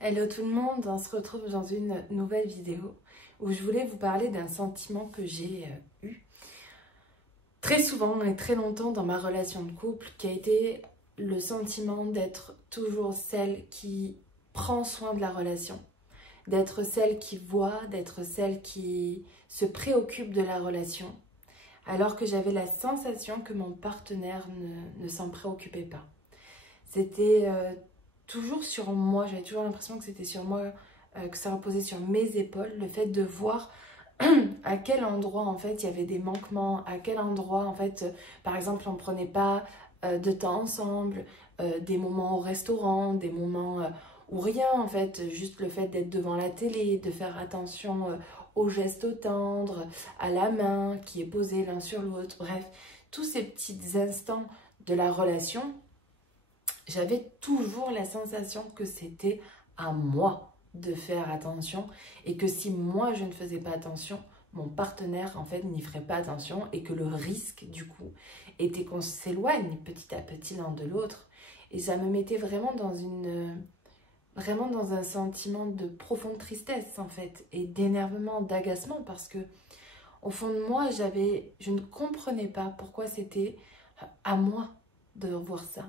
Hello tout le monde, on se retrouve dans une nouvelle vidéo où je voulais vous parler d'un sentiment que j'ai eu très souvent et très longtemps dans ma relation de couple, qui a été le sentiment d'être toujours celle qui prend soin de la relation, d'être celle qui voit, d'être celle qui se préoccupe de la relation, alors que j'avais la sensation que mon partenaire ne s'en préoccupait pas. C'était toujours sur moi, j'avais toujours l'impression que c'était sur moi, que ça reposait sur mes épaules, le fait de voir à quel endroit en fait il y avait des manquements, à quel endroit en fait, par exemple on ne prenait pas de temps ensemble, des moments au restaurant, des moments où rien en fait, juste le fait d'être devant la télé, de faire attention aux gestes tendres, à la main qui est posée l'un sur l'autre, bref, tous ces petits instants de la relation. J'avais toujours la sensation que c'était à moi de faire attention et que si moi je ne faisais pas attention, mon partenaire en fait n'y ferait pas attention et que le risque du coup était qu'on s'éloigne petit à petit l'un de l'autre. Et ça me mettait vraiment dans un sentiment de profonde tristesse en fait et d'énervement, d'agacement parce que au fond de moi je ne comprenais pas pourquoi c'était à moi de voir ça.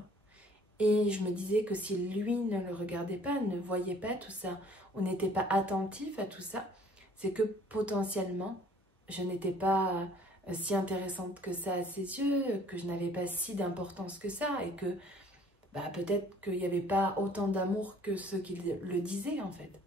Et je me disais que si lui ne le regardait pas, ne voyait pas tout ça, ou n'était pas attentif à tout ça, c'est que potentiellement, je n'étais pas si intéressante que ça à ses yeux, que je n'avais pas si d'importance que ça, et que peut-être qu'il n'y avait pas autant d'amour que ceux qui le disaient en fait.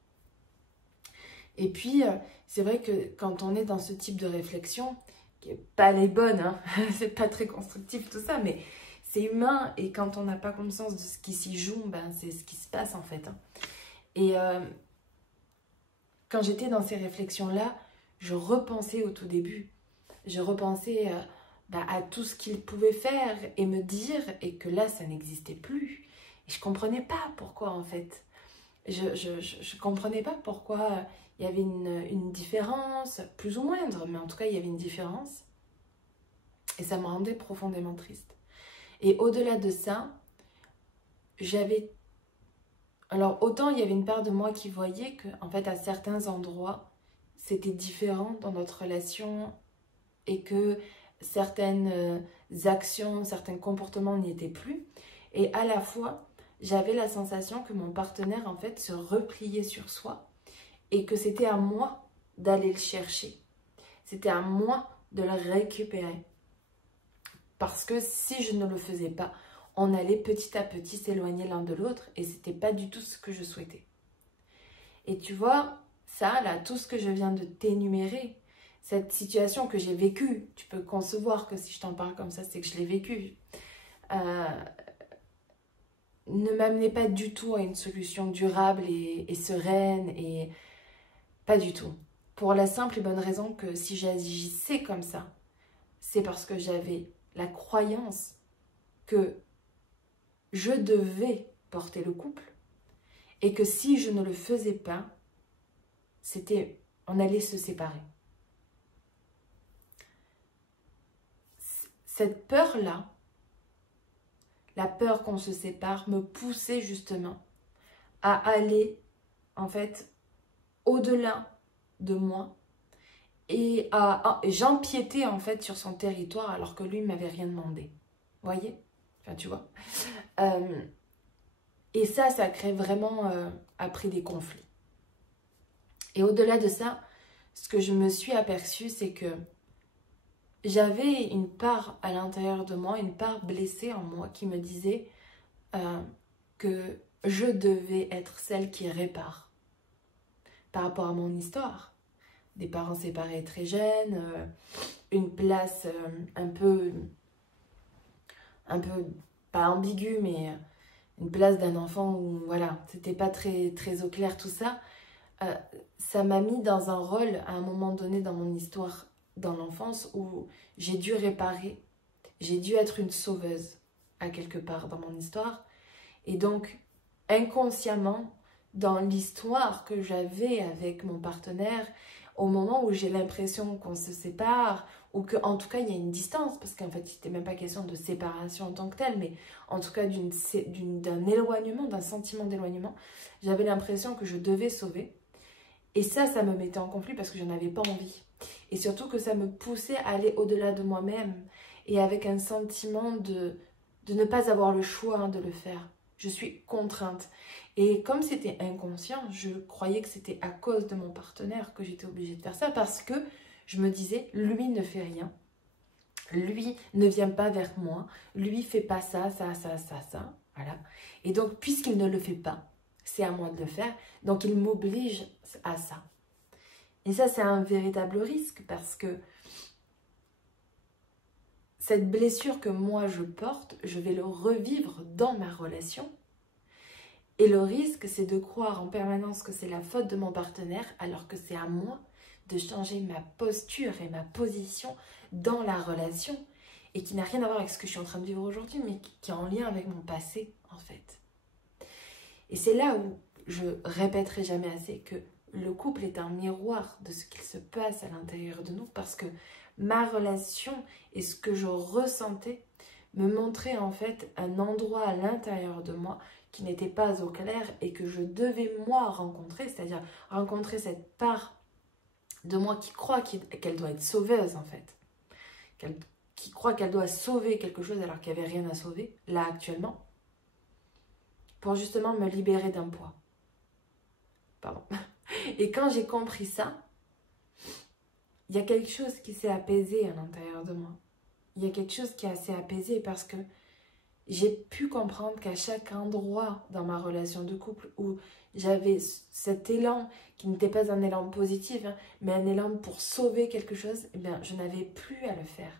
Et puis, c'est vrai que quand on est dans ce type de réflexion, qui n'est pas les bonnes, hein, c'est pas très constructif tout ça, mais c'est humain et quand on n'a pas conscience de ce qui s'y joue, c'est ce qui se passe en fait. Et quand j'étais dans ces réflexions-là, je repensais au tout début. Je repensais à tout ce qu'il pouvait faire et me dire et que là, ça n'existait plus. Et je ne comprenais pas pourquoi en fait. Je comprenais pas pourquoi il y avait une différence, plus ou moindre, mais en tout cas, il y avait une différence. Et ça me rendait profondément triste. Et au-delà de ça, alors autant il y avait une part de moi qui voyait que, en fait, à certains endroits, c'était différent dans notre relation et que certaines actions, certains comportements n'y étaient plus. Et à la fois, j'avais la sensation que mon partenaire, en fait, se repliait sur soi et que c'était à moi d'aller le chercher. C'était à moi de le récupérer. Parce que si je ne le faisais pas, on allait petit à petit s'éloigner l'un de l'autre et c'était pas du tout ce que je souhaitais. Et tu vois, ça là, tout ce que je viens de t'énumérer, cette situation que j'ai vécue, tu peux concevoir que si je t'en parle comme ça, c'est que je l'ai vécue, ne m'amenait pas du tout à une solution durable et sereine, et pas du tout. Pour la simple et bonne raison que si j'agissais comme ça, c'est parce que j'avais la croyance que je devais porter le couple et que si je ne le faisais pas, on allait se séparer. Cette peur-là, la peur qu'on se sépare, me poussait justement à aller en fait au-delà de moi et j'empiétais en fait sur son territoire alors que lui ne m'avait rien demandé. Vous voyez? Enfin, tu vois. Et ça crée vraiment après des conflits. Et au-delà de ça, ce que je me suis aperçue, c'est que j'avais une part à l'intérieur de moi, une part blessée en moi qui me disait que je devais être celle qui répare par rapport à mon histoire. Des parents séparés très jeunes, une place un peu, pas ambiguë, mais une place d'un enfant où, voilà, c'était pas très, très au clair tout ça. Ça m'a mis dans un rôle, à un moment donné dans mon histoire, dans l'enfance, où j'ai dû réparer, j'ai dû être une sauveuse, à quelque part dans mon histoire. Et donc, inconsciemment, dans l'histoire que j'avais avec mon partenaire, au moment où j'ai l'impression qu'on se sépare, ou qu'en tout cas il y a une distance, parce qu'en fait il n'était même pas question de séparation en tant que telle, mais en tout cas d'un éloignement, d'un sentiment d'éloignement. J'avais l'impression que je devais sauver. Et ça me mettait en conflit parce que je n'en avais pas envie. Et surtout que ça me poussait à aller au-delà de moi-même et avec un sentiment de ne pas avoir le choix de le faire. Je suis contrainte. Et comme c'était inconscient, je croyais que c'était à cause de mon partenaire que j'étais obligée de faire ça parce que je me disais, lui ne fait rien. Lui ne vient pas vers moi. Lui fait pas ça. Voilà. Et donc, puisqu'il ne le fait pas, c'est à moi de le faire. Donc, il m'oblige à ça. Et ça, c'est un véritable risque parce que cette blessure que moi je porte, je vais le revivre dans ma relation. Et le risque, c'est de croire en permanence que c'est la faute de mon partenaire alors que c'est à moi de changer ma posture et ma position dans la relation et qui n'a rien à voir avec ce que je suis en train de vivre aujourd'hui, mais qui est en lien avec mon passé, en fait. Et c'est là où je répéterai jamais assez que le couple est un miroir de ce qu'il se passe à l'intérieur de nous parce que ma relation et ce que je ressentais me montrait en fait un endroit à l'intérieur de moi qui n'était pas au clair et que je devais moi rencontrer, c'est-à-dire rencontrer cette part de moi qui croit qu'elle doit être sauveuse en fait, qui croit qu'elle doit sauver quelque chose alors qu'il n'y avait rien à sauver, là actuellement, pour justement me libérer d'un poids. Pardon. Et quand j'ai compris ça, il y a quelque chose qui s'est apaisé à l'intérieur de moi. Il y a quelque chose qui est assez apaisé parce que j'ai pu comprendre qu'à chaque endroit dans ma relation de couple où j'avais cet élan qui n'était pas un élan positif, hein, mais un élan pour sauver quelque chose, eh bien, je n'avais plus à le faire.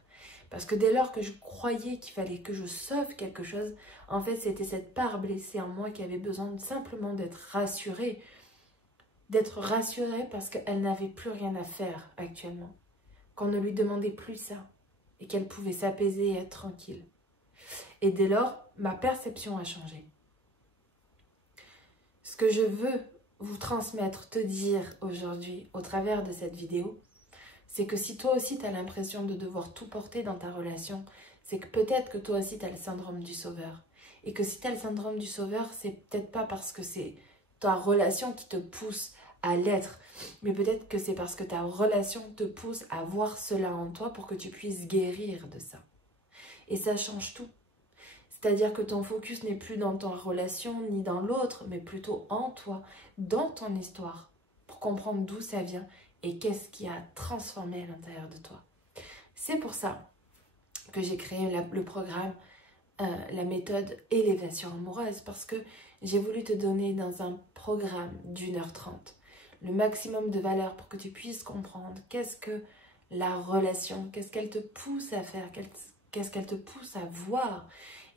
Parce que dès lors que je croyais qu'il fallait que je sauve quelque chose, en fait, c'était cette part blessée en moi qui avait besoin simplement d'être rassurée. D'être rassurée parce qu'elle n'avait plus rien à faire actuellement. Qu'on ne lui demandait plus ça. Et qu'elle pouvait s'apaiser et être tranquille. Et dès lors, ma perception a changé. Ce que je veux vous transmettre, te dire aujourd'hui, au travers de cette vidéo, c'est que si toi aussi tu as l'impression de devoir tout porter dans ta relation, c'est que peut-être que toi aussi tu as le syndrome du sauveur. Et que si tu as le syndrome du sauveur, c'est peut-être pas parce que c'est ta relation qui te pousse à l'être, mais peut-être que c'est parce que ta relation te pousse à voir cela en toi pour que tu puisses guérir de ça. Et ça change tout. C'est-à-dire que ton focus n'est plus dans ta relation ni dans l'autre, mais plutôt en toi, dans ton histoire, pour comprendre d'où ça vient et qu'est-ce qui a transformé à l'intérieur de toi. C'est pour ça que j'ai créé le programme, la méthode élévation amoureuse, parce que j'ai voulu te donner dans un programme d'1h30 le maximum de valeur pour que tu puisses comprendre qu'est-ce que la relation, qu'est-ce qu'elle te pousse à faire, qu'est-ce qu'elle te pousse à voir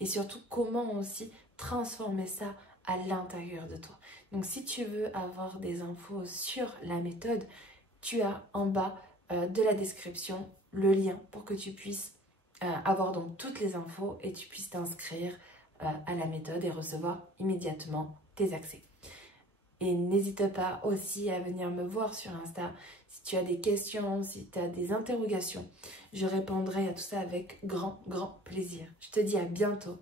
et surtout comment aussi transformer ça à l'intérieur de toi. Donc si tu veux avoir des infos sur la méthode, tu as en bas de la description le lien pour que tu puisses avoir donc toutes les infos et tu puisses t'inscrire à la méthode et recevoir immédiatement tes accès. Et n'hésite pas aussi à venir me voir sur Insta si tu as des questions, si tu as des interrogations. Je répondrai à tout ça avec grand plaisir. Je te dis à bientôt.